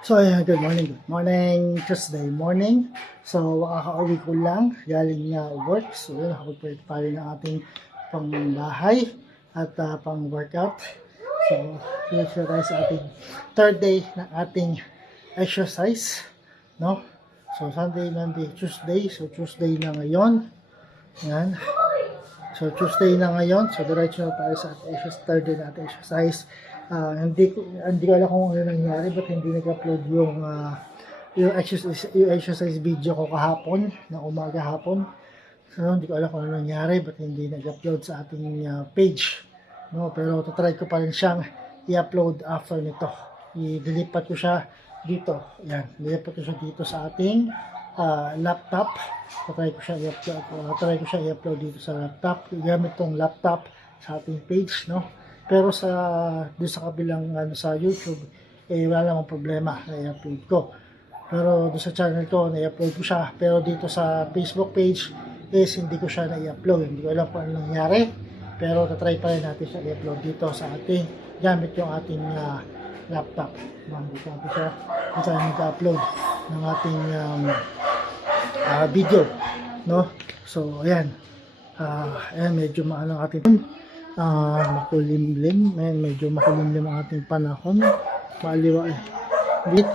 So, ayan, good morning, Tuesday morning. So, kakauwi ko lang, galing work. So, yun, nakapag-prepare tayo ng ating pangbahay at pang-workout. So, yun siya tayo sa ating third day ng ating exercise, no? So, Sunday, Monday, Tuesday. So, Tuesday na ngayon. Yan. So, Tuesday na ngayon. So, diretso na tayo sa ating third day na ating exercise. Hindi ko alam kung ano nangyari, but hindi nag-upload yung exercise video ko kahapon, na umaga hapon. So, hindi ko alam kung ano nangyari, but hindi nag-upload sa ating page. No, pero try ko pa rin siyang i-upload after nito. I-dilipat ko siya dito. Yan, dilipat ko siya dito sa ating laptop. Try ko siya i-upload dito sa laptop. Gamit tong laptop sa ating page, no? Pero doon sa kabilang sa YouTube, wala namang problema na i-upload ko. Pero doon sa channel ko, na-upload ko siya. Pero dito sa Facebook page, hindi ko siya na-upload. Hindi ko alam kung ano nangyari. Pero tatry pa rin natin siya i-upload dito sa ating, gamit yung ating laptop. Dito tayo nag-upload ng ating video. No? So, ayan. Ayan, medyo maano ating makulimlim. Medyo makulimlim ang ating panahon. Maaliwa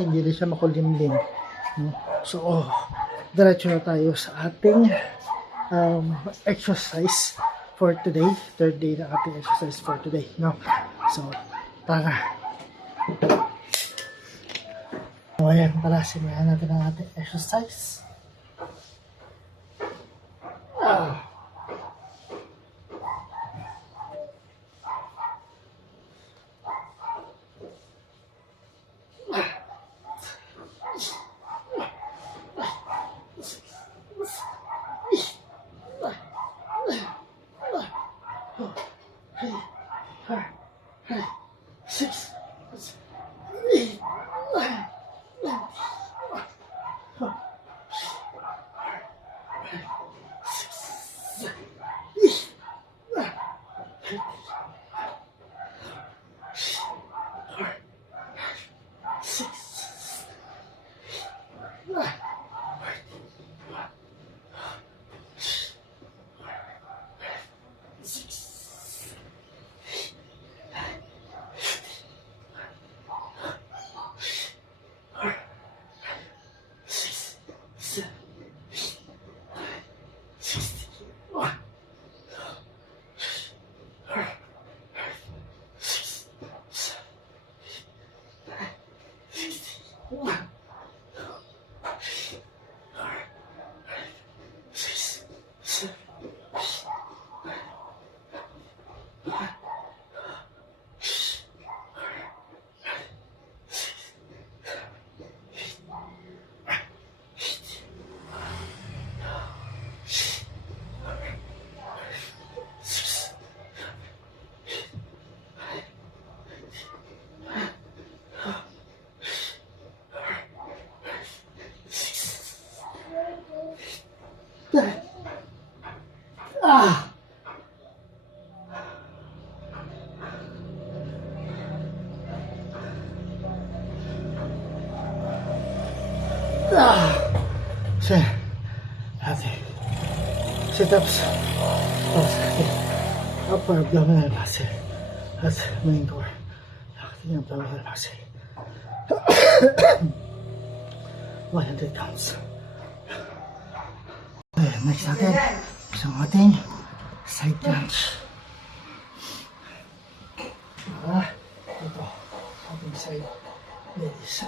hindi rin siya makulimlim, no? So diretso na tayo sa ating exercise for today. Third day na ating exercise for today, no? So tara. So ayan, simulan natin ang ating exercise. Sit-ups, upper abdominal muscle, that's main core, ating abdominal muscle. 100 counts. Okay, next natin, isang ating side lunge. Ito, ating side ladies.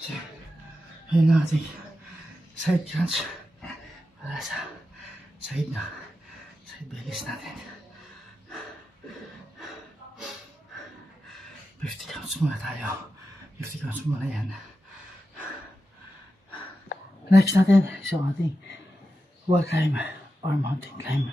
So, yun ang ating side crunch para sa side bellies natin. 50 counts muna tayo. 50 counts muna yan. Next natin is yung ating wall climb or mountain climb.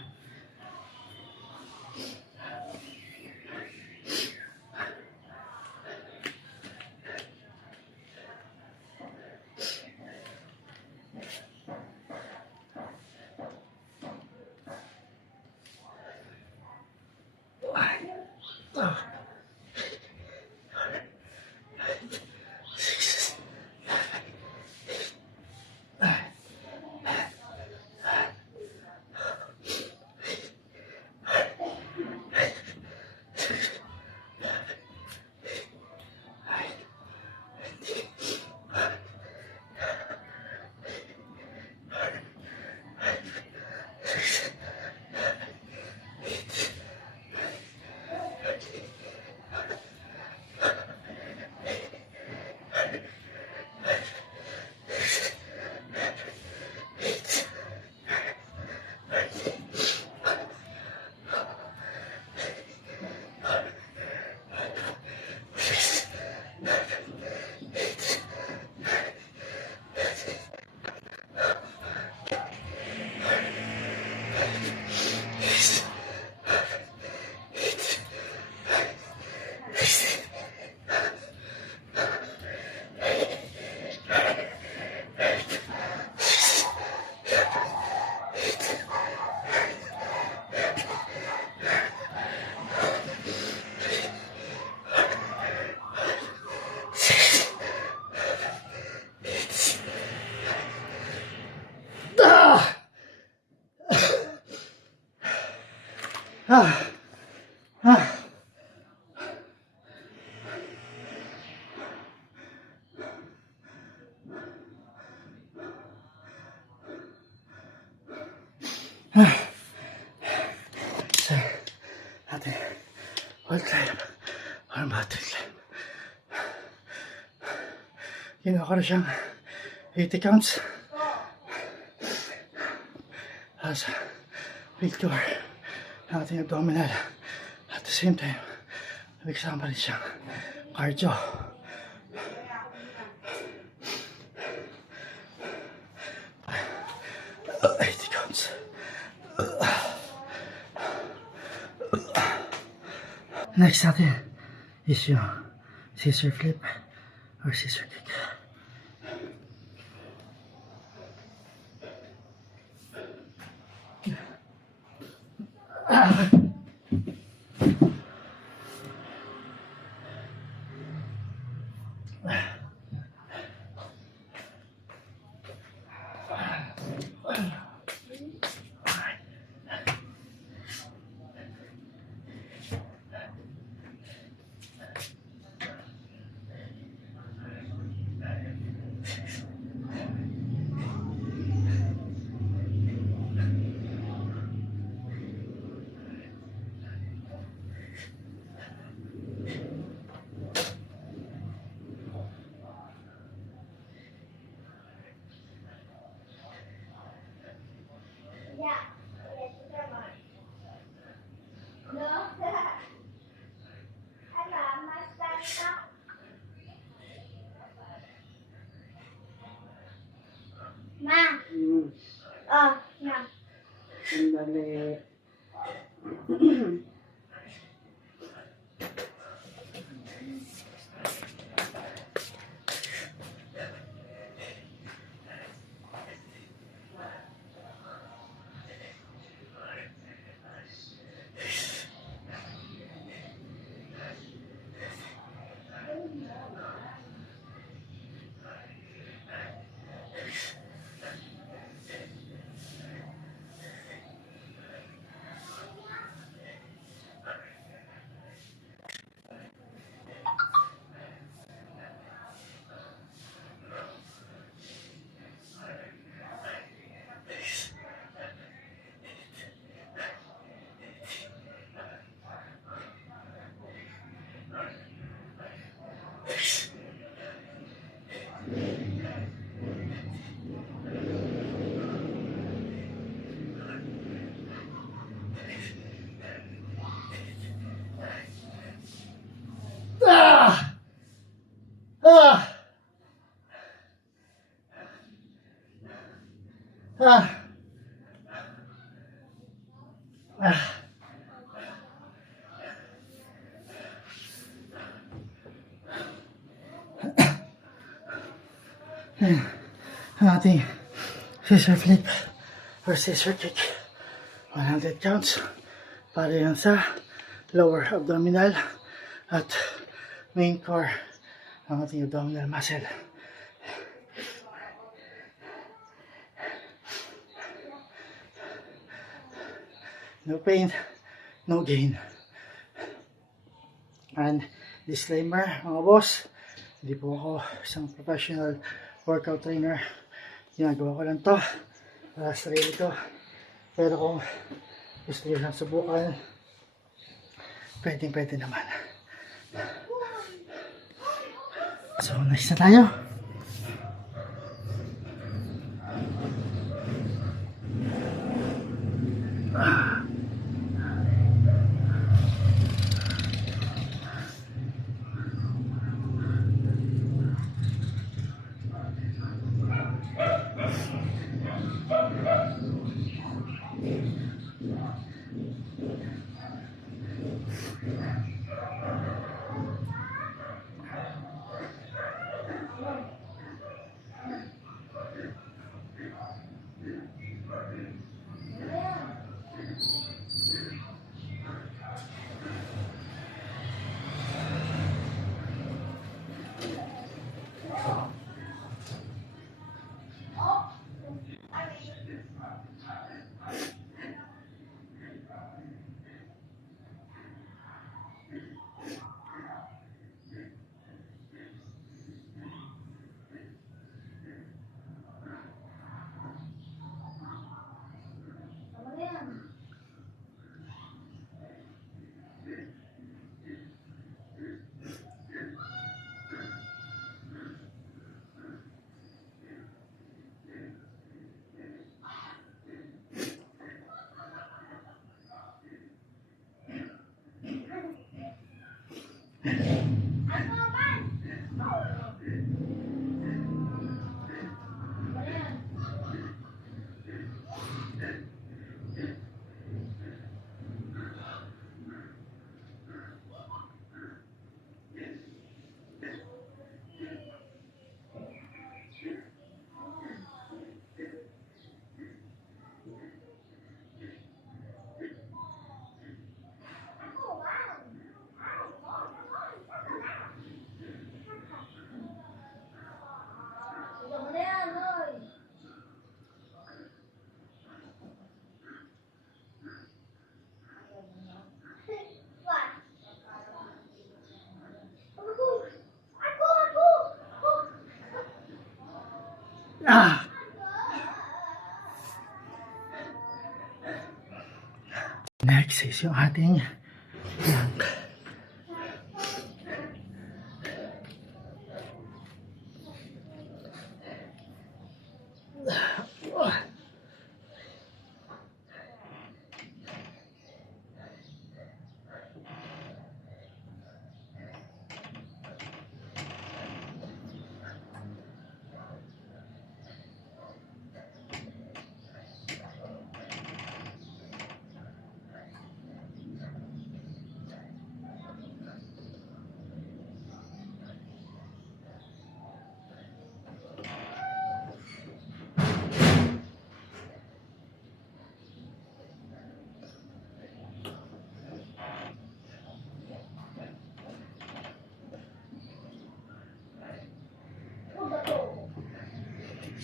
So, ating wall climb or mountain climb. Ginawa ko na siyang 80 counts as a big tour ng ating abdominal. At the same time, may kasama rin siyang cardio. Next natin is yung scissor flip or scissor kick. Ma. Oh, yeah. Sandali. Ah. Ah. Ang ating scissor flip or scissor kick. 100 counts para yan sa lower abdominal at main core ng ating abdominal muscle. No pain, no gain. And disclaimer mga boss, hindi po ako isang professional workout trainer. Ginagawa ko lang to para sa sarili ko. Pero kung gusto nyo lang subukan, pwede naman. So, nice na tayo. Ah! Next is yung ating plank.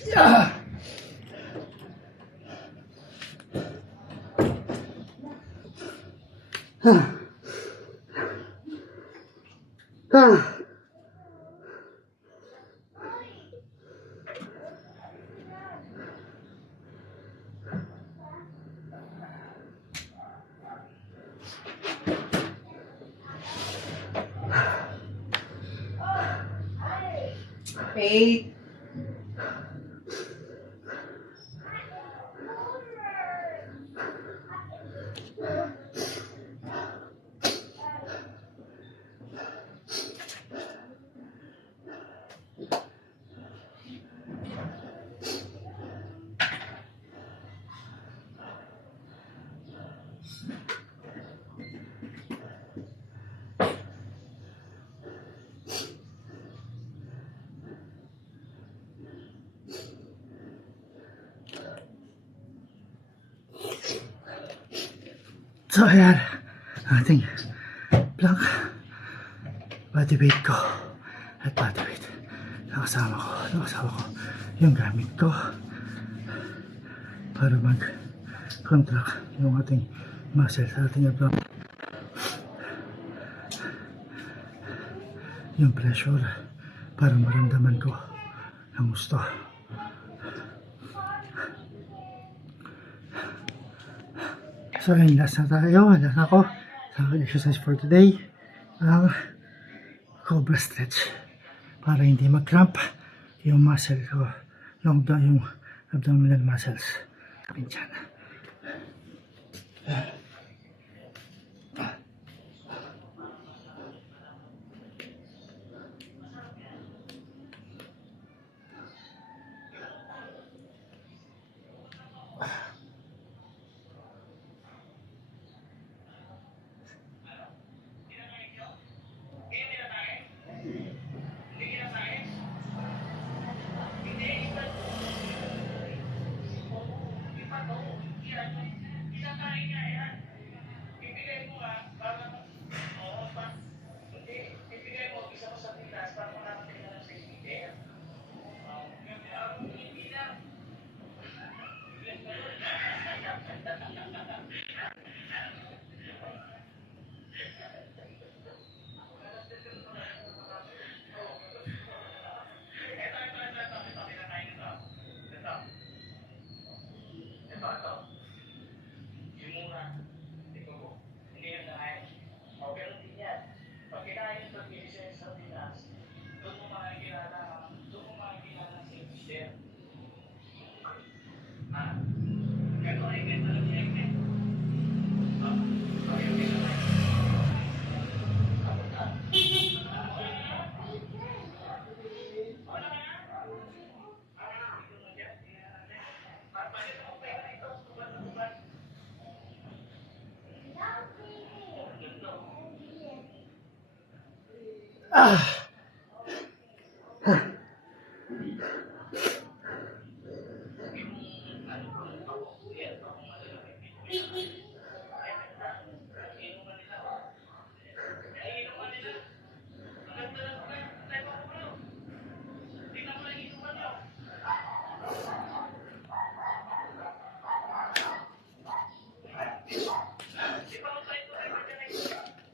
Yeah. Faith. So, ayan. Ating plank. Body weight ko. At body weight. Nakasama ko yung gamit ko. Para mag-contract yung ating muscle sa ating abdomen. Yung pressure para maramdaman ko ang gusto. So ayun, last na tayo. Last na ako sa exercise for today. Ang cobra stretch para hindi mag-cramp yung muscle ko, yung abdominal muscles. Kapin dyan.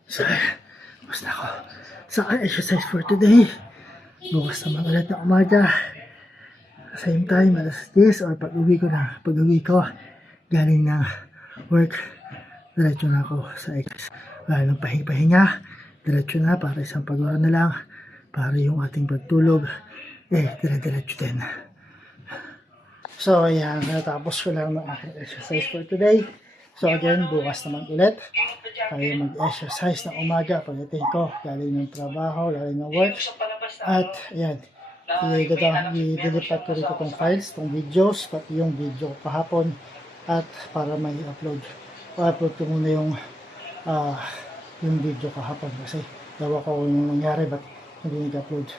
So, basta ako sa exercise for today. Bukas naman ulit na umaga. Same time, alas 10 or pag-uwi ko galing na work, diretso na ako sa exercise. Wala nang pahinga, diretso na para isang pag-ura na lang para yung ating pagtulog dire-diretso din. So ayan, natapos ko lang ng aking exercise for today. So again, bukas naman ulit tayo mag-exercise ng umaga pagdating ko galing ng trabaho, galing ng work. At ayan, i-delipat ko rito tong files, tong videos, pati yung video kahapon at para may upload. I-upload ko muna yung video kahapon kasi dawa ko yung nangyari but hindi nag-upload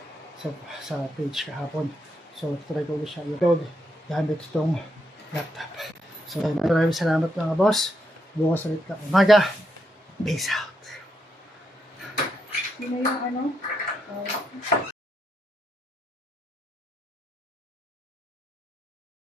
sa page kahapon. So try ko ulit siya i-upload gamit itong laptop. So maraming salamat mga boss. Bukas ulit na umaga. Peace out. Yun na yung ano?